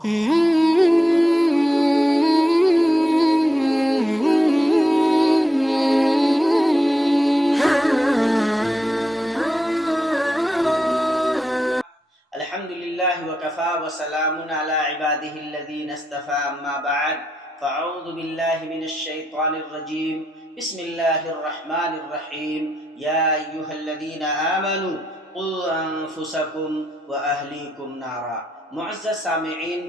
الحمد للہ وکفا وسلام علی عبادہ الذین اصطفى اما بعد فاعوذ باللہ من الشیطان الرجیم بسم اللہ الرحمن الرحیم یا ایہا الذین آمنوا قوا انفسکم واہلیکم نارا۔ معزز سامعین،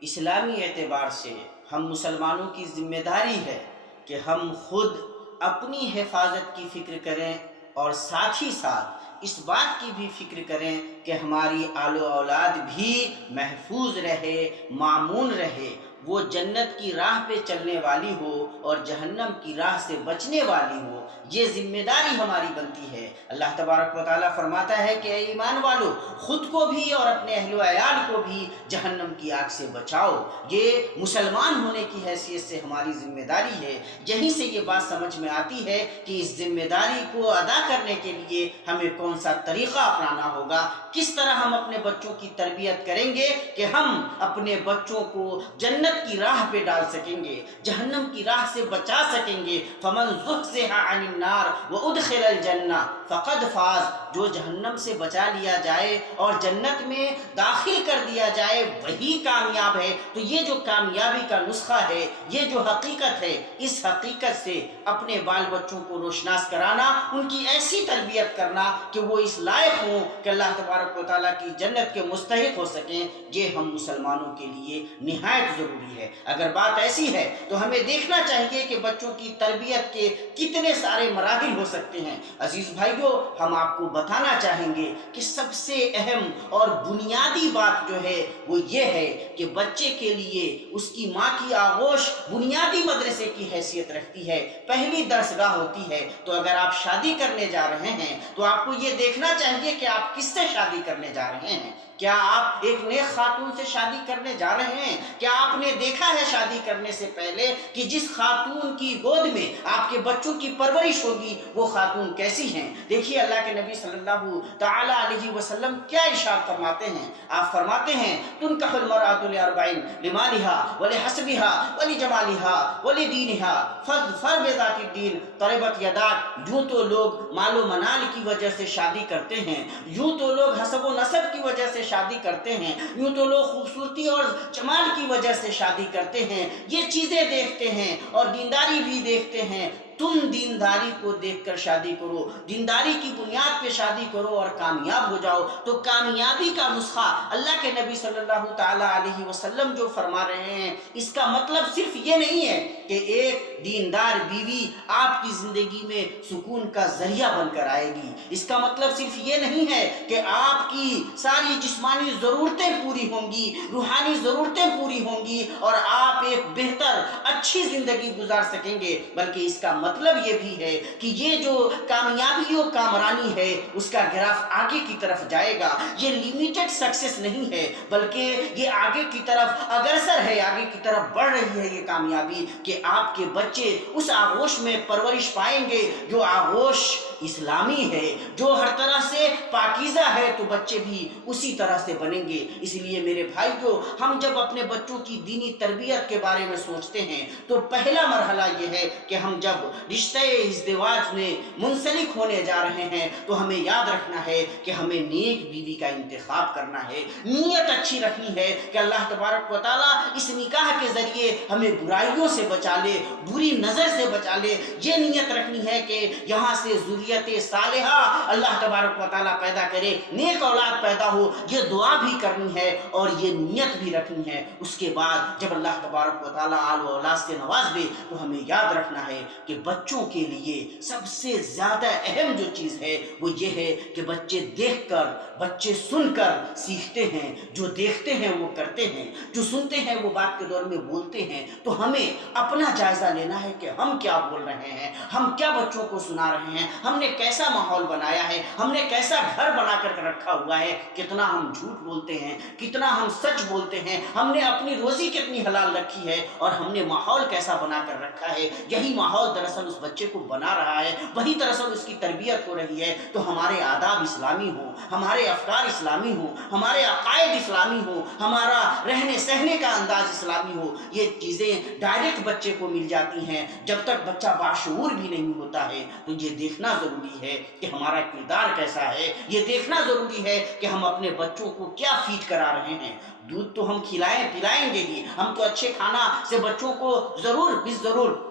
اسلامی اعتبار سے ہم مسلمانوں کی ذمہ داری ہے کہ ہم خود اپنی حفاظت کی فکر کریں اور ساتھ ہی ساتھ اس بات کی بھی فکر کریں کہ ہماری آل و اولاد بھی محفوظ رہے، مامون رہے، وہ جنت کی راہ پہ چلنے والی ہو اور جہنم کی راہ سے بچنے والی ہو۔ یہ ذمہ داری ہماری بنتی ہے۔ اللہ تبارک و تعالیٰ فرماتا ہے کہ اے ایمان والو، خود کو بھی اور اپنے اہل و عیال کو بھی جہنم کی آگ سے بچاؤ۔ یہ مسلمان ہونے کی حیثیت سے ہماری ذمہ داری ہے۔ یہیں سے یہ بات سمجھ میں آتی ہے کہ اس ذمہ داری کو ادا کرنے کے لیے ہمیں کون سا طریقہ اپنانا ہوگا، کس طرح ہم اپنے بچوں کی تربیت کریں گے کہ ہم اپنے بچوں کو جنت کی راہ پہ ڈال سکیں گے، جہنم کی راہ سے بچا سکیں گے۔ فمن زحزح عن النار وادخل الجنہ فقد فاز۔ جو جہنم سے بچا لیا جائے اور جنت میں داخل کر دیا جائے وہی کامیاب ہے۔ تو یہ جو کامیابی کا نسخہ ہے، یہ جو حقیقت ہے، اس حقیقت سے اپنے بال بچوں کو روشناس کرانا، ان کی ایسی تربیت کرنا کہ وہ اس لائق ہوں کہ اللہ تبارک و تعالیٰ کی جنت کے مستحق ہو سکیں، یہ ہم مسلمانوں کے لیے نہایت ضروری ہے۔ اگر بات ایسی ہے تو ہمیں دیکھنا چاہیے کہ بچوں کی تربیت کے کتنے سارے مراحل ہو سکتے ہیں۔ عزیز بھائیو، ہم آپ کو بتانا چاہیں گے کہ سب سے اہم اور بنیادی بات جو ہے وہ یہ ہے کہ بچے کے لیے اس کی ماں کی آغوش بنیادی مدرسے کی حیثیت رکھتی ہے، پہلی درسگاہ ہوتی ہے۔ تو اگر آپ شادی کرنے جا رہے ہیں تو آپ کو یہ دیکھنا چاہیے کہ آپ کس سے شادی کرنے جا رہے ہیں۔ کیا آپ ایک نیک خاتون سے شادی کرنے جا رہے ہیں؟ کیا آپ نے دیکھا ہے شادی کرنے سے پہلے کہ جس خاتون کی گود میں آپ کے بچوں کی پرورش ہوگی وہ خاتون کیسی ہیں؟ دیکھیے اللہ کے نبی صلی اللہ تعالی علیہ وسلم کیا ارشاد فرماتے ہیں۔ آپ فرماتے ہیں تنکح المرأة لأربعین لمالها ولحسبها ولجمالها ولدینها فاظفر بذات الدین تربت یداک۔ یوں تو لوگ مال و منال کی وجہ سے شادی کرتے ہیں، یوں تو لوگ حسب و نسب کی وجہ سے شادی کرتے ہیں، یوں تو لوگ خوبصورتی اور جمال کی وجہ سے شادی کرتے ہیں، یہ چیزیں دیکھتے ہیں اور دینداری بھی دیکھتے ہیں۔ تم دینداری کو دیکھ کر شادی کرو، دینداری کی بنیاد پہ شادی کرو اور کامیاب ہو جاؤ۔ تو کامیابی کا نسخہ اللہ کے نبی صلی اللہ تعالی علیہ وسلم جو فرما رہے ہیں، اس کا مطلب صرف یہ نہیں ہے کہ ایک دیندار بیوی آپ کی زندگی میں سکون کا ذریعہ بن کر آئے گی۔ اس کا مطلب صرف یہ نہیں ہے کہ آپ کی ساری جسمانی ضرورتیں پوری ہوں گی، روحانی ضرورتیں پوری ہوں گی اور آپ ایک بہتر اچھی زندگی گزار سکیں گے، بلکہ اس کا مطلب یہ بھی ہے کہ یہ جو کامیابی و کامرانی ہے اس کا گراف آگے کی طرف جائے گا۔ یہ لیمیٹڈ سکسیس نہیں ہے بلکہ یہ آگے کی طرف اگرسر ہے، آگے کی طرف بڑھ رہی ہے یہ کامیابی کہ آپ کے بچے اس آغوش میں پرورش پائیں گے جو آغوش اسلامی ہے، جو ہر طرح سے پاکیزہ ہے، تو بچے بھی اسی طرح سے بنیں گے۔ اس لیے میرے بھائیو، ہم جب اپنے بچوں کی دینی تربیت کے بارے میں سوچتے ہیں تو پہلا مرحلہ یہ ہے کہ ہم جب رشتہ ازدواج میں منسلک ہونے جا رہے ہیں تو ہمیں یاد رکھنا ہے کہ ہمیں نیک بیوی کا انتخاب کرنا ہے، نیت اچھی رکھنی ہے کہ اللہ تبارک و تعالیٰ اس نکاح کے ذریعے ہمیں برائیوں سے بچا لے، بری نظر سے بچا لے۔ یہ نیت رکھنی ہے کہ یہاں سے ذریت صالحہ اللہ تبارک و تعالیٰ پیدا کرے، نیک اولاد پیدا ہو، یہ دعا بھی کرنی ہے اور یہ نیت بھی رکھنی ہے۔ اس کے بعد جب اللہ تبارک و تعالیٰ آل و اولاد سے نواز دے تو ہمیں یاد رکھنا ہے کہ بچوں کے لیے سب سے زیادہ اہم جو چیز ہے وہ یہ ہے کہ بچے دیکھ کر، بچے سن کر سیکھتے ہیں، جو دیکھتے ہیں وہ کرتے ہیں، جو سنتے ہیں وہ بات کے دور میں بولتے ہیں۔ تو ہمیں اپنا جائزہ لینا ہے کہ ہم کیا بول رہے ہیں، ہم کیا بچوں کو سنا رہے ہیں، ہم ہم نے کیسا ماحول بنایا ہے، ہم نے کیسا گھر بنا کر رکھا ہوا ہے، کتنا ہم جھوٹ بولتے ہیں، کتنا ہم سچ بولتے ہیں، ہم نے اپنی روزی کتنی حلال رکھی ہے، اور ہم نے ماحول کیسا بنا کر رکھا ہے۔ یہی ماحول دراصل اس بچے کو بنا رہا ہے، وہی دراصل اس کی تربیت ہو رہی ہے۔ تو ہمارے آداب اسلامی ہوں، ہمارے افکار اسلامی ہوں، ہمارے عقائد اسلامی ہوں، ہمارا رہنے سہنے کا انداز اسلامی ہو، یہ چیزیں ڈائریکٹ بچے کو مل جاتی ہیں۔ جب تک بچہ باشعور بھی نہیں ہوتا ہے تو یہ دیکھنا ضروری ہے کہ ہمارا کردار کیسا ہے، یہ دیکھنا ضروری ہے کہ ہم اپنے بچوں کو کیا فیڈ کرا رہے ہیں۔ دودھ تو ہم کھلائیں پلائیں گے ہی، ہم تو اچھے کھانا سے بچوں کو ضرور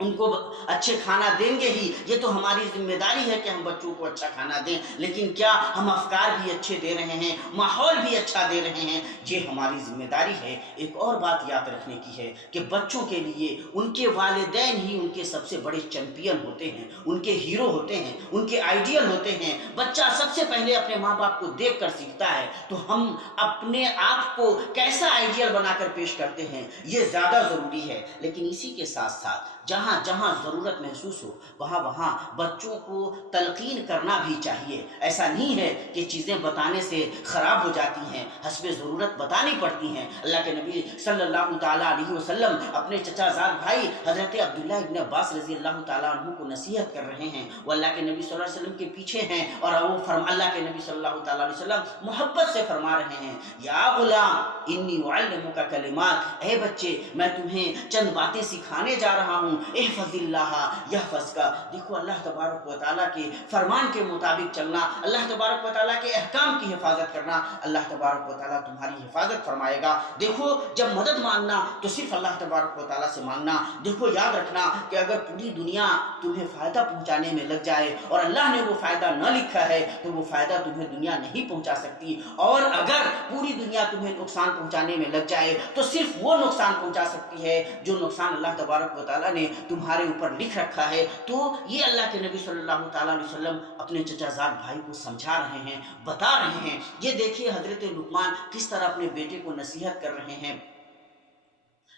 ان کو اچھے کھانا دیں گے ہی، یہ تو ہماری ذمہ داری ہے کہ ہم بچوں کو اچھا کھانا دیں، لیکن کیا ہم افکار بھی اچھے دے رہے ہیں، ماحول بھی اچھا دے رہے ہیں؟ یہ ہماری ذمہ داری ہے۔ ایک اور بات یاد رکھنے کی ہے کہ بچوں کے لیے ان کے والدین ہی ان کے سب سے بڑے چیمپئن ہوتے ہیں، ان کے ہیرو ہوتے ہیں، ان کے آئیڈیل ہوتے ہیں۔ بچہ سب سے پہلے اپنے ماں باپ کو دیکھ کر سیکھتا ہے، تو ہم اپنے آپ کو کیسا آئیڈیل بنا کر پیش کرتے ہیں یہ زیادہ ضروری ہے۔ لیکن اسی کے ساتھ ساتھ جہاں جہاں ضرورت محسوس ہو وہاں بچوں کو تلقین کرنا بھی چاہیے۔ ایسا نہیں ہے کہ چیزیں بتانے سے خراب ہو جاتی ہیں، حسب ضرورت بتانی پڑتی ہیں۔ اللہ کے نبی صلی اللہ تعالیٰ علیہ وسلم اپنے چچا زاد بھائی حضرت عبداللہ ابن عباس رضی اللہ تعالیٰ عنہ کو نصیحت کر رہے ہیں، وہ اللہ کے نبی صلی اللہ علیہ وسلم کے پیچھے ہیں، اور وہ اللہ کے نبی صلی اللہ تعالیٰ علیہ وسلم محبت سے فرما رہے ہیں، یا غلام انی اعلمک کلمات، اے بچے میں تمہیں چند باتیں سکھانے جا رہا ہوں، احفظ اللہ یحفظ کا۔ دیکھو اللہ تبارک و تعالیٰ کے فرمان کے مطابق چلنا، اللہ تبارک و تعالیٰ کے احکام کی حفاظت کرنا، اللہ تبارک و تعالیٰ تمہاری حفاظت فرمائے گا۔ دیکھو جب مدد مانگنا تو صرف اللہ تبارک و تعالیٰ سے مانگنا۔ دیکھو یاد رکھنا کہ اگر پوری دنیا تمہیں فائدہ پہنچانے میں لگ جائے اور اللہ نے وہ فائدہ نہ لکھا ہے تو وہ فائدہ تمہیں دنیا نہیں پہنچا سکتی، اور اگر پوری دنیا تمہیں نقصان پہنچانے میں لگ جائے تو صرف وہ نقصان پہنچا سکتی ہے جو نقصان اللہ تبارک و تعالیٰ نے تمہارے اوپر لکھ رکھا ہے۔ تو یہ اللہ کے نبی صلی اللہ تعالیٰ علیہ وسلم اپنے چچا زاد بھائی کو سمجھا رہے ہیں، بتا رہے ہیں۔ یہ دیکھیے حضرت لقمان کس طرح اپنے بیٹے کو نصیحت کر رہے ہیں،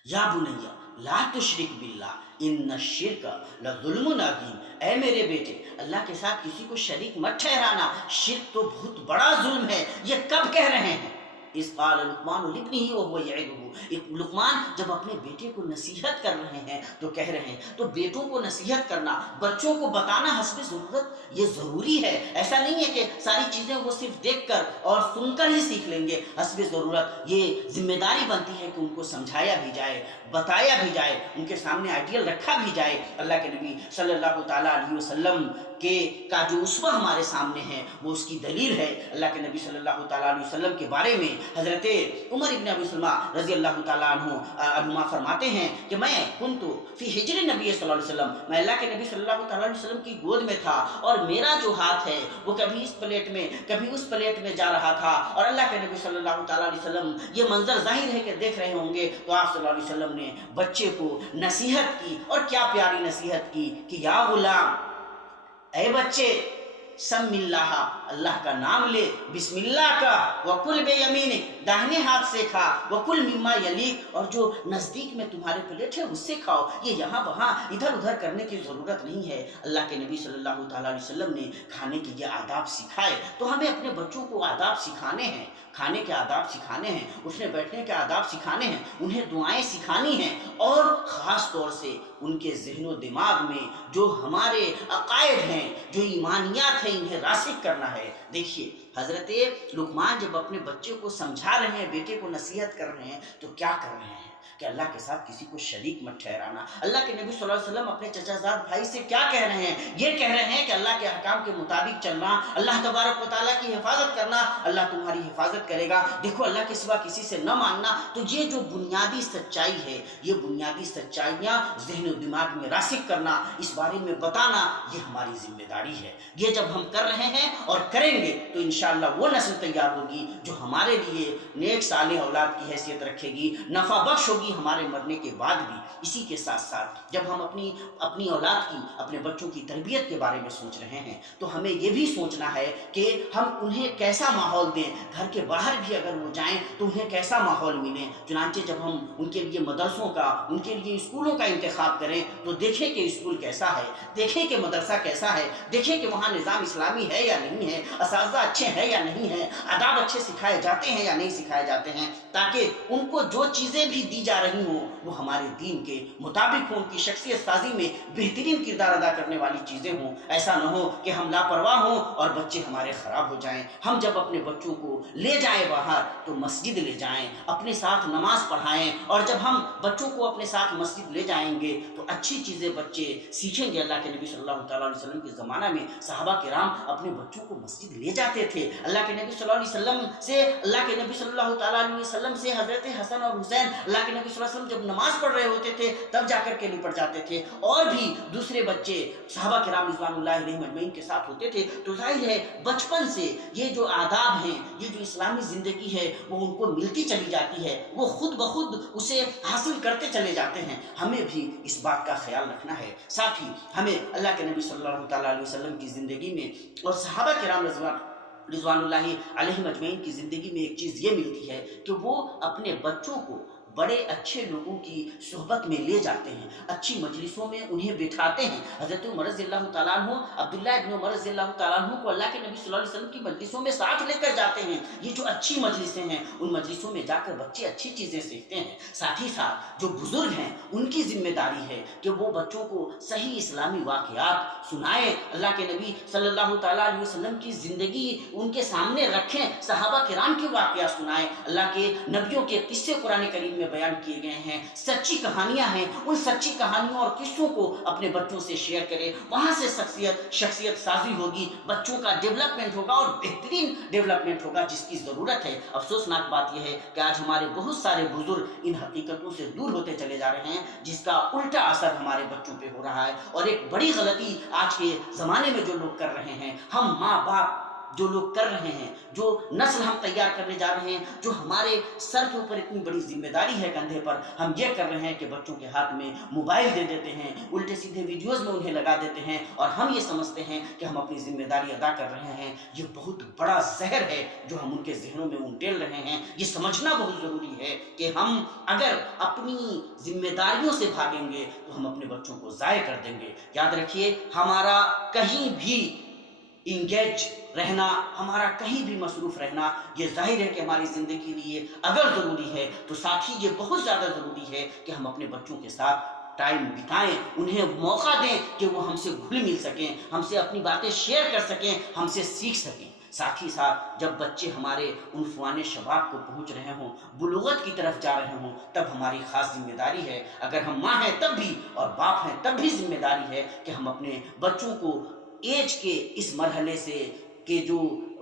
یا بنیا لا تشرک باللہ ان الشرک لظلم عظیم، اے میرے بیٹے اللہ کے ساتھ کسی کو شریک مت ٹھہرانا، شرک تو بہت بڑا ظلم ہے۔ یہ کب کہہ رہے ہیں؟ اس قال لقمان لابنہ وهو یعظہ، لقمان جب اپنے بیٹے کو نصیحت کر رہے ہیں تو کہہ رہے ہیں، تو بیٹوں کو نصیحت کرنا، بچوں کو بتانا حسب ضرورت یہ ضروری ہے۔ ایسا نہیں ہے کہ ساری چیزیں وہ صرف دیکھ کر اور سن کر ہی سیکھ لیں گے، حسب ضرورت یہ ذمہ داری بنتی ہے کہ ان کو سمجھایا بھی جائے، بتایا بھی جائے، ان کے سامنے آئیڈیل رکھا بھی جائے۔ اللہ کے نبی صلی اللہ تعالیٰ علیہ وسلم کا جو اسوہ ہمارے سامنے ہے وہ اس کی دلیل ہے۔ اللہ کے نبی صلی اللہ تعالیٰ علیہ وسلم کے بارے میں حضرت عمر ابن ابی سلمہ رضی اللہ تعالیٰ عنہ فرماتے ہیں کہ میں کنت فی حجر نبی صلی اللہ علیہ وسلم، میں اللہ کے نبی صلی اللہ تعالیٰ علیہ وسلم کی گود میں تھا، اور میرا جو ہاتھ ہے وہ کبھی اس پلیٹ میں کبھی اس پلیٹ میں جا رہا تھا، اور اللہ کے نبی صلی اللہ تعالیٰ علیہ وسلم یہ منظر ظاہر ہے کہ دیکھ رہے ہوں گے، تو آپ صلی اللہ علیہ وسلم نے بچے کو نصیحت کی، اور کیا پیاری نصیحت کی کہ یا غلام، اے بچے سم اللہ، اللہ کا نام لے، بسم اللہ کا، وکل بیمینک، داہنے ہاتھ سے کھا، وکل مما یلیک، اور جو نزدیک میں تمہارے پلیٹ ہے اس سے کھاؤ۔ یہ یہاں وہاں ادھر ادھر کرنے کی ضرورت نہیں ہے۔ اللہ کے نبی صلی اللہ تعالیٰ علیہ وسلم نے کھانے کے یہ آداب سکھائے، تو ہمیں اپنے بچوں کو آداب سکھانے ہیں، کھانے کے آداب سکھانے ہیں، اٹھنے بیٹھنے کے آداب سکھانے ہیں، انہیں دعائیں سکھانی ہیں، اور خاص طور سے ان کے ذہن و دماغ میں جو ہمارے عقائد ہیں، جو ایمانیات ہیں، انہیں راسخ کرنا ہے۔ دیکھیے حضرت لقمان جب اپنے بچے کو سمجھا رہے ہیں، بیٹے کو نصیحت کر رہے ہیں، تو کیا کر رہے ہیں کہ اللہ کے ساتھ کسی کو شریک مت ٹھہرانا۔ اللہ کے نبی صلی اللہ علیہ وسلم اپنے چچا زاد بھائی سے کیا کہہ رہے ہیں؟ یہ کہہ رہے ہیں کہ اللہ کے احکام کے مطابق چلنا، اللہ تبارک و تعالیٰ کی حفاظت کرنا، اللہ تمہاری حفاظت کرے گا۔ دیکھو اللہ کے سوا کسی سے نہ ماننا، تو یہ جو بنیادی سچائی ہے، یہ بنیادی سچائیاں ذہن و دماغ میں راسخ کرنا، اس بارے میں بتانا، یہ ہماری ذمہ داری ہے۔ یہ جب ہم کر رہے ہیں اور کریں گے تو انشاءاللہ وہ نسل تیار ہوگی جو ہمارے لیے نیک صالح اولاد کی حیثیت رکھے گی، نفع بخش ہوگی ہمارے مرنے کے بعد بھی۔ اسی کے ساتھ ساتھ جب ہم اپنی اولاد کی، اپنے بچوں کی تربیت کے بارے میں سوچ رہے ہیں تو ہمیں یہ بھی سوچنا ہے کہ ہم انہیں کیسا ماحول دیں، گھر کے باہر بھی اگر وہ جائیں تو انہیں کیسا ماحول ملے۔ چنانچہ جب ہم ان کے لیے مدرسوں کا، ان کے لیے اسکولوں کا انتخاب کریں تو دیکھیں کہ اسکول کیسا ہے، دیکھیں کہ مدرسہ کیسا ہے، دیکھیں کہ وہاں نظام اسلامی ہے یا نہیں ہے، اساتذہ اچھے ہیں یا نہیں ہیں، آداب اچھے سکھائے جاتے ہیں یا نہیں سکھائے جاتے ہیں، تاکہ ان کو جو چیزیں بھی دی جا رہی ہوں وہ ہمارے دین کے مطابق ہوں، ان کی شخصیت سازی میں بہترین کردار ادا کرنے والی چیزیں ہوں۔ ایسا نہ ہو کہ ہم لاپرواہ ہوں اور بچے ہمارے خراب ہو جائیں۔ ہم جب اپنے بچوں کو لے جائیں باہر تو مسجد لے جائیں، اپنے ساتھ نماز پڑھائیں، اور جب ہم بچوں کو اپنے ساتھ مسجد لے جائیں گے تو اچھی چیزیں بچے سیکھیں گے۔ اللہ کے نبی صلی اللہ تعالیٰ علیہ وسلم کے زمانہ میں صحابہ کرام اپنے بچوں کو مسجد لے جاتے تھے۔ اللہ کے نبی صلی اللہ علیہ وسلم سے حضرت حسن اور حسین، اللہ کے نبی صلی اللہ علیہ وسلم جب نماز پڑھ رہے ہوتے تھے تب جا کر کے نپٹ جاتے تھے، اور بھی دوسرے بچے صحابہ کرام رضوان اللہ علیہم اجمعین کے ساتھ ہوتے تھے۔ تو ظاہر ہے بچپن سے یہ جو آداب ہیں، یہ جو اسلامی زندگی ہے وہ ان کو ملتی چلی جاتی ہے، وہ خود بخود اسے حاصل کرتے چلے جاتے ہیں۔ ہمیں بھی اس بات کا خیال رکھنا ہے۔ ساتھ ہی ہمیں اللہ کے نبی صلی اللہ تعالیٰ علیہ وسلم کی زندگی میں اور صحابہ کرام رضوان اللہ علیہم اجمعین کی زندگی میں ایک چیز یہ ملتی ہے کہ وہ اپنے بچوں کو بڑے اچھے لوگوں کی صحبت میں لے جاتے ہیں، اچھی مجلسوں میں انہیں بٹھاتے ہیں۔ حضرت عمر رضی اللہ تعالیٰ عنہ، عبداللہ ابن عمر رضی اللہ تعالیٰ عنہ کو اللہ کے نبی صلی اللہ علیہ وسلم کی مجلسوں میں ساتھ لے کر جاتے ہیں۔ یہ جو اچھی مجلسیں ہیں، ان مجلسوں میں جا کر بچے اچھی چیزیں سیکھتے ہیں۔ ساتھ ہی ساتھ جو بزرگ ہیں ان کی ذمہ داری ہے کہ وہ بچوں کو صحیح اسلامی واقعات سنائیں، اللہ کے نبی صلی اللہ تعالیٰ علیہ وسلم کی زندگی ان کے سامنے رکھیں، صحابہ کرام کے واقعات سنائیں۔ اللہ کے نبیوں کے قصے قرآن کریم میں بیان کیے گئے ہیں، سچی کہانیاں ہیں، ان سچی کہانیوں اور قصوں کو اپنے بچوں سے شیئر کریں۔ وہاں سے شخصیت سازی ہوگی، بچوں کا ڈیولپمنٹ ہوگا اور بہترین ڈیولپمنٹ ہوگا جس کی ضرورت ہے۔ افسوسناک بات یہ ہے کہ آج ہمارے بہت سارے بزرگ ان حقیقتوں سے دور ہوتے چلے جا رہے ہیں، جس کا الٹا اثر ہمارے بچوں پہ ہو رہا ہے۔ اور ایک بڑی غلطی آج کے زمانے میں جو لوگ کر رہے ہیں، ہم ماں باپ جو لوگ کر رہے ہیں، جو نسل ہم تیار کرنے جا رہے ہیں، جو ہمارے سر کے اوپر اتنی بڑی ذمہ داری ہے کندھے پر، ہم یہ کر رہے ہیں کہ بچوں کے ہاتھ میں موبائل دے دیتے ہیں، الٹے سیدھے ویڈیوز میں انہیں لگا دیتے ہیں، اور ہم یہ سمجھتے ہیں کہ ہم اپنی ذمہ داری ادا کر رہے ہیں۔ یہ بہت بڑا زہر ہے جو ہم ان کے ذہنوں میں انڈیل رہے ہیں۔ یہ سمجھنا بہت ضروری ہے کہ ہم اگر اپنی ذمہ داریوں سے بھاگیں گے تو ہم اپنے بچوں کو ضائع کر دیں گے۔ یاد رکھیے، ہمارا کہیں بھی انگیج رہنا، ہمارا کہیں بھی مصروف رہنا، یہ ظاہر ہے کہ ہماری زندگی کے لیے اگر ضروری ہے تو ساتھ ہی یہ بہت زیادہ ضروری ہے کہ ہم اپنے بچوں کے ساتھ ٹائم بتائیں، انہیں موقع دیں کہ وہ ہم سے گھل مل سکیں، ہم سے اپنی باتیں شیئر کر سکیں، ہم سے سیکھ سکیں۔ ساتھ ہی ساتھ جب بچے ہمارے عنفوان شباب کو پہنچ رہے ہوں، بلوغت کی طرف جا رہے ہوں، تب ہماری خاص ذمہ داری ہے، اگر ہم ماں ہیں تب بھی اور باپ ہیں تب بھی ذمہ داری ہے کہ ہم اپنے بچوں کو ایج کے اس مرحلے سے کہ جو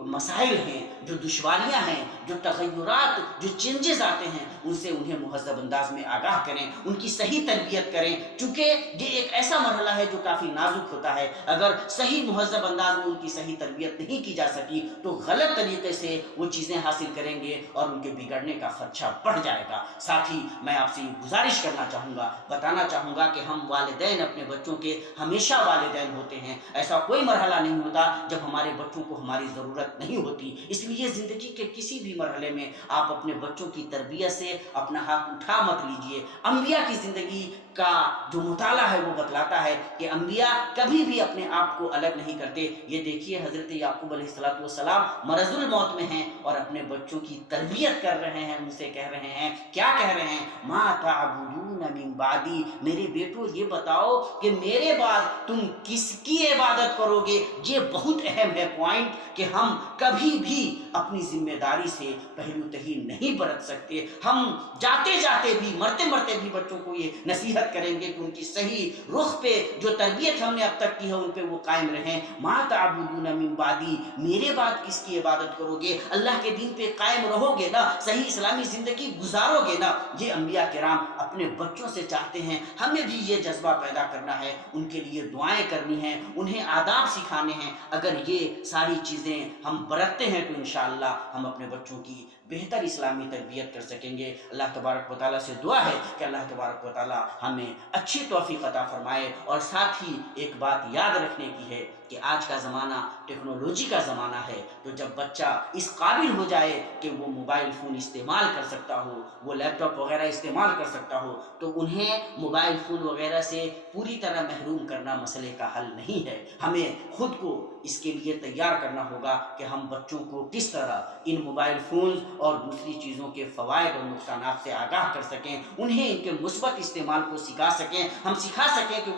مسائل ہیں، جو دشواریاں ہیں، جو تغیرات، جو چینجز آتے ہیں، ان سے انہیں مہذب انداز میں آگاہ کریں، ان کی صحیح تربیت کریں، چونکہ یہ ایک ایسا مرحلہ ہے جو کافی نازک ہوتا ہے۔ اگر صحیح مہذب انداز میں ان کی صحیح تربیت نہیں کی جا سکی تو غلط طریقے سے وہ چیزیں حاصل کریں گے اور ان کے بگڑنے کا خدشہ بڑھ جائے گا۔ ساتھ ہی میں آپ سے یہ گزارش کرنا چاہوں گا، بتانا چاہوں گا کہ ہم والدین اپنے بچوں کے ہمیشہ والدین ہوتے ہیں۔ ایسا کوئی مرحلہ نہیں ہوتا جب ہمارے بچوں کو ہماری ضرورت نہیں ہوتی۔ اس لیے زندگی کے کسی بھی مرحلے میں آپ اپنے بچوں کی تربیت سے اپنا حق اٹھا مت لیجئے۔ انبیاء کی زندگی کا جو مطالعہ ہے وہ بتلاتا ہے کہ انبیاء کبھی بھی اپنے آپ کو الگ نہیں کرتے۔ یہ دیکھیے، حضرت یعقوب علیہ السلام مرض الموت میں ہیں اور اپنے بچوں کی تربیت کر رہے ہیں، ان سے کہہ رہے ہیں، کیا کہہ رہے ہیں؟ ما تعبدون من بعدی، میرے بیٹو یہ بتاؤ کہ میرے بعد تم کس کی عبادت کرو گے۔ یہ بہت اہم ہے پوائنٹ کہ ہم کبھی بھی اپنی ذمہ داری سے سے پہلو تہی نہیں برت سکتے. ہم جاتے جاتے بھی مرتے مرتے بھی بچوں کو یہ نصیحت کریں گے کہ ان کی صحیح رخ پہ جو تربیت ہم نے اب تک کی ہے ان پہ وہ قائم رہیں. ما تعبدون من بعدی, میرے بعد کس کی عبادت کرو گے؟ اللہ کے دین پہ قائم رہو گے نا, صحیح اسلامی زندگی گزارو گے نا. یہ انبیاء کرام اپنے بچوں سے چاہتے ہیں. ہمیں بھی یہ جذبہ پیدا کرنا ہے, ان کے لیے دعائیں کرنی ہیں, انہیں آداب سکھانے ہیں. اگر یہ ساری چیزیں ہم برتتے ہیں تو انشاءاللہ ہم اپنے بچوں کی بہتر اسلامی تربیت کر سکیں گے. اللہ تبارک و تعالیٰ سے دعا ہے کہ اللہ تبارک و تعالیٰ ہمیں اچھی توفیق عطا فرمائے. اور ساتھ ہی ایک بات یاد رکھنے کی ہے کہ آج کا زمانہ ٹیکنالوجی کا زمانہ ہے, تو جب بچہ اس قابل ہو جائے کہ وہ موبائل فون استعمال کر سکتا ہو, وہ لیپ ٹاپ وغیرہ استعمال کر سکتا ہو, تو انہیں موبائل فون وغیرہ سے پوری طرح محروم کرنا مسئلے کا حل نہیں ہے. ہمیں خود کو اس کے لیے تیار کرنا ہوگا کہ ہم بچوں کو کس طرح ان موبائل فونز اور دوسری چیزوں کے فوائد اور نقصانات سے آگاہ کر سکیں, انہیں ان کے مثبت استعمال کو سکھا سکیں. ہم سکھا سکیں کہ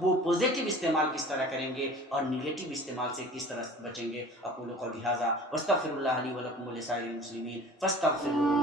وہ پوزیٹیو استعمال کس طرح کریں گے اور نیگیٹو استعمال سے کس طرح بچیں گے. اقول قولی ھذا واستغفر اللہ لی ولکم ولسائر المسلمین فاستغفروہ.